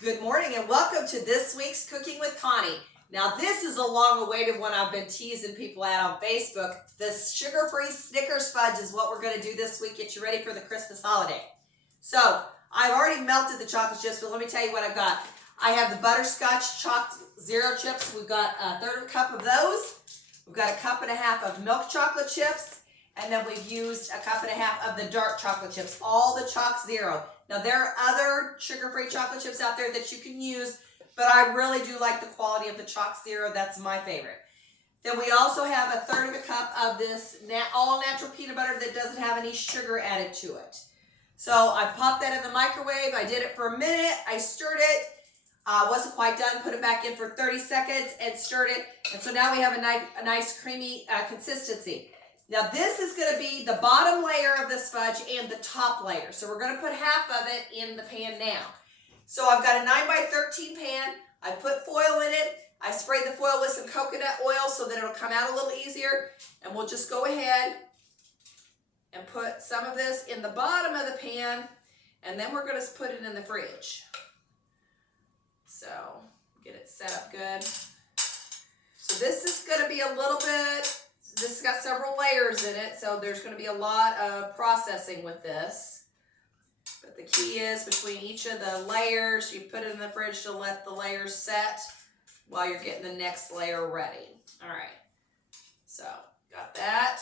Good morning and welcome to this week's Cooking with Connie. Now this is a long-awaited one I've been teasing people at on Facebook. This sugar-free Snickers fudge is what we're going to do this week. Get you ready for the Christmas holiday. So I've already melted the chocolate chips, but let me tell you what I've got. I have the butterscotch chopped zero chips. We've got a third of a cup of those. We've got a cup and a half of milk chocolate chips. And then we've used a cup and a half of the dark chocolate chips, all the chalk zero. Now there are other sugar-free chocolate chips out there that you can use, but I really do like the quality of the chalk zero. That's my favorite. Then we also have a third of a cup of this all-natural peanut butter that doesn't have any sugar added to it. So I popped that in the microwave. I did it for a minute. I stirred it. Wasn't quite done. Put it back in for 30 seconds and stirred it. And so now we have a nice creamy consistency. Now this is going to be the bottom layer of this fudge and the top layer. So we're going to put half of it in the pan now. So I've got a 9x13 pan. I put foil in it. I sprayed the foil with some coconut oil so that it'll come out a little easier. And we'll just go ahead and put some of this in the bottom of the pan. And then we're going to put it in the fridge. So get it set up good. So this is going to be a little bit... This has got several layers in it, so there's going to be a lot of processing with this. But the key is between each of the layers, you put it in the fridge to let the layers set while you're getting the next layer ready. All right, so got that.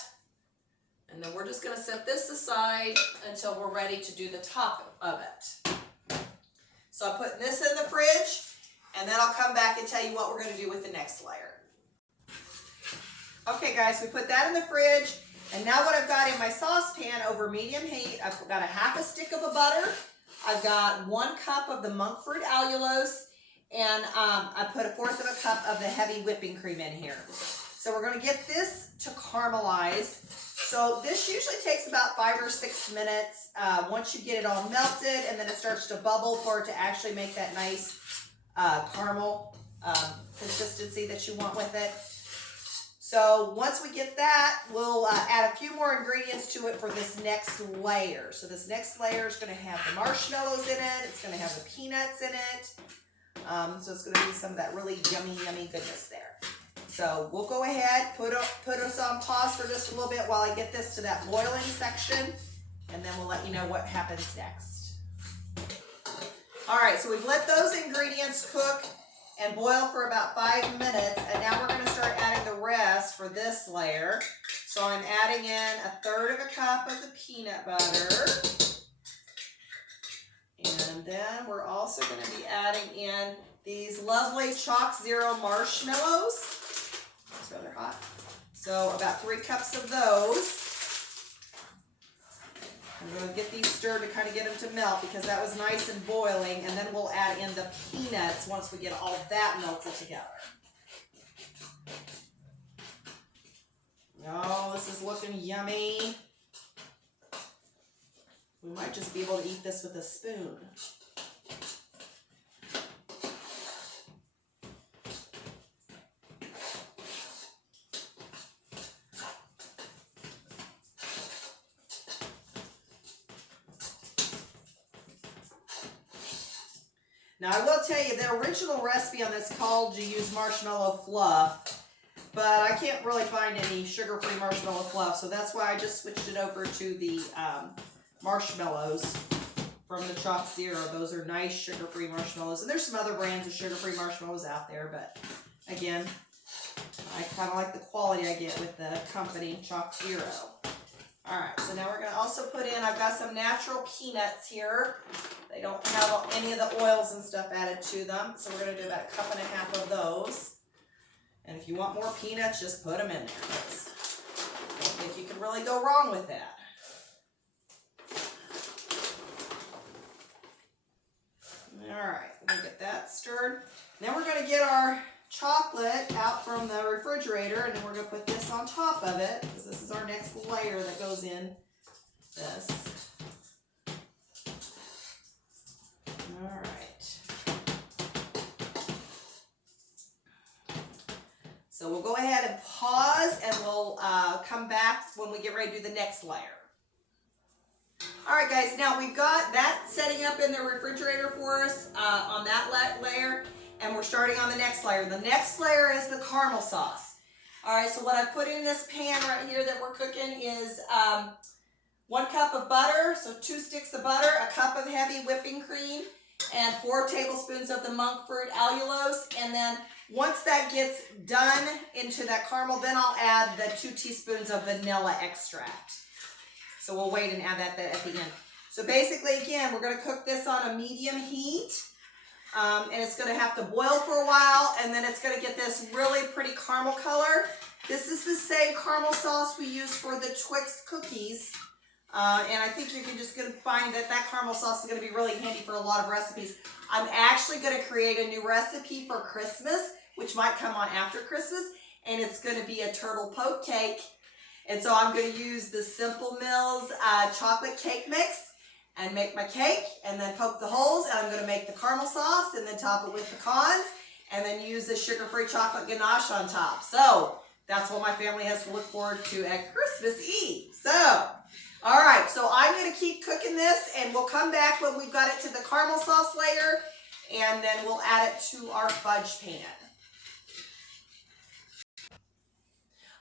And then we're just going to set this aside until we're ready to do the top of it. So I'm putting this in the fridge, and then I'll come back and tell you what we're going to do with the next layer. Okay guys, we put that in the fridge, and now what I've got in my saucepan over medium heat, I've got a half a stick of butter, I've got 1 cup of the monk fruit allulose, and I put a fourth of a cup of the heavy whipping cream in here. So we're going to get this to caramelize. So this usually takes about 5 or 6 minutes once you get it all melted, and then it starts to bubble for it to actually make that nice caramel consistency that you want with it. So once we get that, we'll add a few more ingredients to it for this next layer. So this next layer is going to have the marshmallows in it. It's going to have the peanuts in it. So it's going to be some of that really yummy, yummy goodness there. So we'll go ahead, put us on pause for just a little bit while I get this to that boiling section, and then we'll let you know what happens next. All right, so we've let those ingredients cook and boil for about 5 minutes, and now we're going to start adding the rest for this layer. So I'm adding in a third of a cup of the peanut butter, and then we're also going to be adding in these lovely chalk zero marshmallows. It's rather hot. So about 3 cups of those. I'm going to get these stirred to kind of get them to melt because that was nice and boiling, and then we'll add in the peanuts once we get all that melted together. Oh, this is looking yummy. We might just be able to eat this with a spoon. Now I will tell you, the original recipe on this called to use marshmallow fluff, but I can't really find any sugar-free marshmallow fluff, so that's why I just switched it over to the marshmallows from the Chalk Zero. Those are nice sugar-free marshmallows, and there's some other brands of sugar-free marshmallows out there, but again, I kind of like the quality I get with the company Chalk Zero. All right, so now we're going to also put in, I've got some natural peanuts here. They don't have any of the oils and stuff added to them, so we're going to do about 1.5 cups of those. And if you want more peanuts, just put them in there. I don't think you can really go wrong with that. All right, we're going to get that stirred. Then we're going to get our chocolate out from the refrigerator, and then we're going to put this on top of it because this is our next layer that goes in this. All right. So we'll go ahead and pause, and we'll come back when we get ready to do the next layer. All right, guys, now we've got that setting up in the refrigerator for us on that that layer, and we're starting on the next layer. The next layer is the caramel sauce. All right, so what I put in this pan right here that we're cooking is 1 cup of butter, so 2 sticks of butter, a cup of heavy whipping cream, and 4 tablespoons of the monk fruit allulose. And then once that gets done into that caramel, then I'll add the 2 teaspoons of vanilla extract. So we'll wait and add that at the end. So basically, again, we're going to cook this on a medium heat. And it's going to have to boil for a while, and then it's going to get this really pretty caramel color. This is the same caramel sauce we use for the Twix cookies. And I think you're just going to find that caramel sauce is going to be really handy for a lot of recipes. I'm actually going to create a new recipe for Christmas, which might come on after Christmas, and it's going to be a turtle poke cake. And so I'm going to use the Simple Mills chocolate cake mix and make my cake, and then poke the holes, and I'm going to make the caramel sauce, and then top it with pecans, and then use the sugar-free chocolate ganache on top. So that's what my family has to look forward to at Christmas Eve. So, all right, so I'm going to keep cooking this, and we'll come back when we've got it to the caramel sauce layer, and then we'll add it to our fudge pan.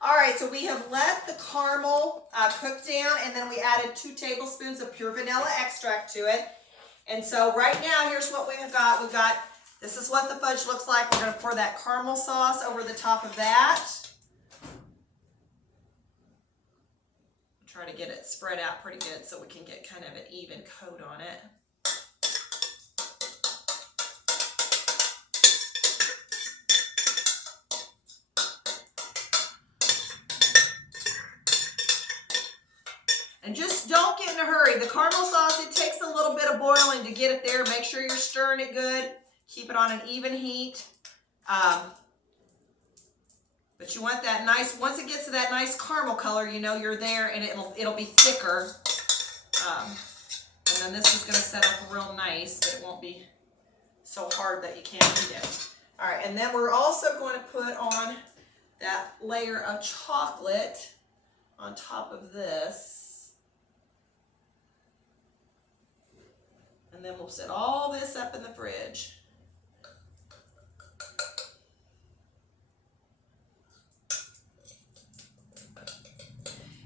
All right, so we have let the caramel cook down, and then we added 2 tablespoons of pure vanilla extract to it. And so right now, here's what we've got. This is what the fudge looks like. We're going to pour that caramel sauce over the top of that. Try to get it spread out pretty good so we can get kind of an even coat on it. And just don't get in a hurry. The caramel sauce, it takes a little bit of boiling to get it there. Make sure you're stirring it good. Keep it on an even heat. But you want that nice, once it gets to that nice caramel color, you know you're there, and it'll be thicker. And then this is going to set up real nice, but it won't be so hard that you can't eat it. All right, and then we're also going to put on that layer of chocolate on top of this. And then we'll set all this up in the fridge.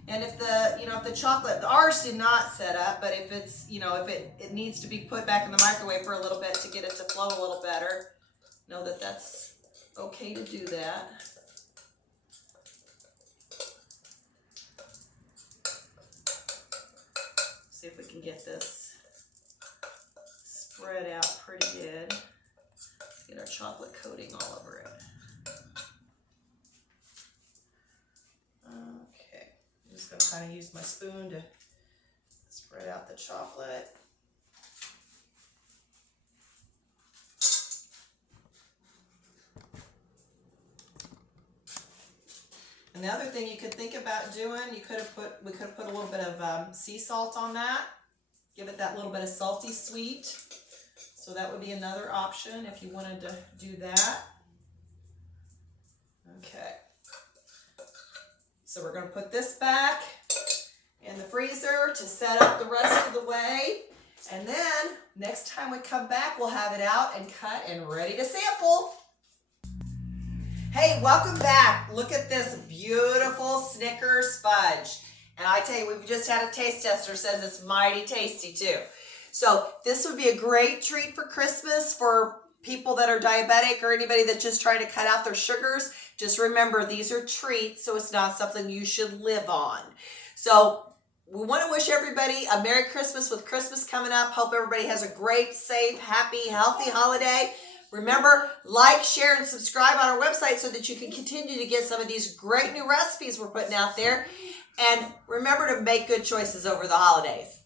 And if the chocolate, ours did not set up, but if it's, if it needs to be put back in the microwave for a little bit to get it to flow a little better, know that that's okay to do that. See if we can get this spread out pretty good. Get our chocolate coating all over it. Okay, I'm just going to kind of use my spoon to spread out the chocolate. And the other thing you could think about doing, we could have put a little bit of sea salt on that. Give it that little bit of salty sweet. So that would be another option if you wanted to do that. Okay. So we're going to put this back in the freezer to set up the rest of the way. And then next time we come back, we'll have it out and cut and ready to sample. Hey, welcome back. Look at this beautiful Snickers fudge. And I tell you, we've just had a taste tester, says it's mighty tasty too. So this would be a great treat for Christmas for people that are diabetic or anybody that's just trying to cut out their sugars. Just remember, these are treats, so it's not something you should live on. So we want to wish everybody a Merry Christmas with Christmas coming up. Hope everybody has a great, safe, happy, healthy holiday. Remember, like, share, and subscribe on our website so that you can continue to get some of these great new recipes we're putting out there. And remember to make good choices over the holidays.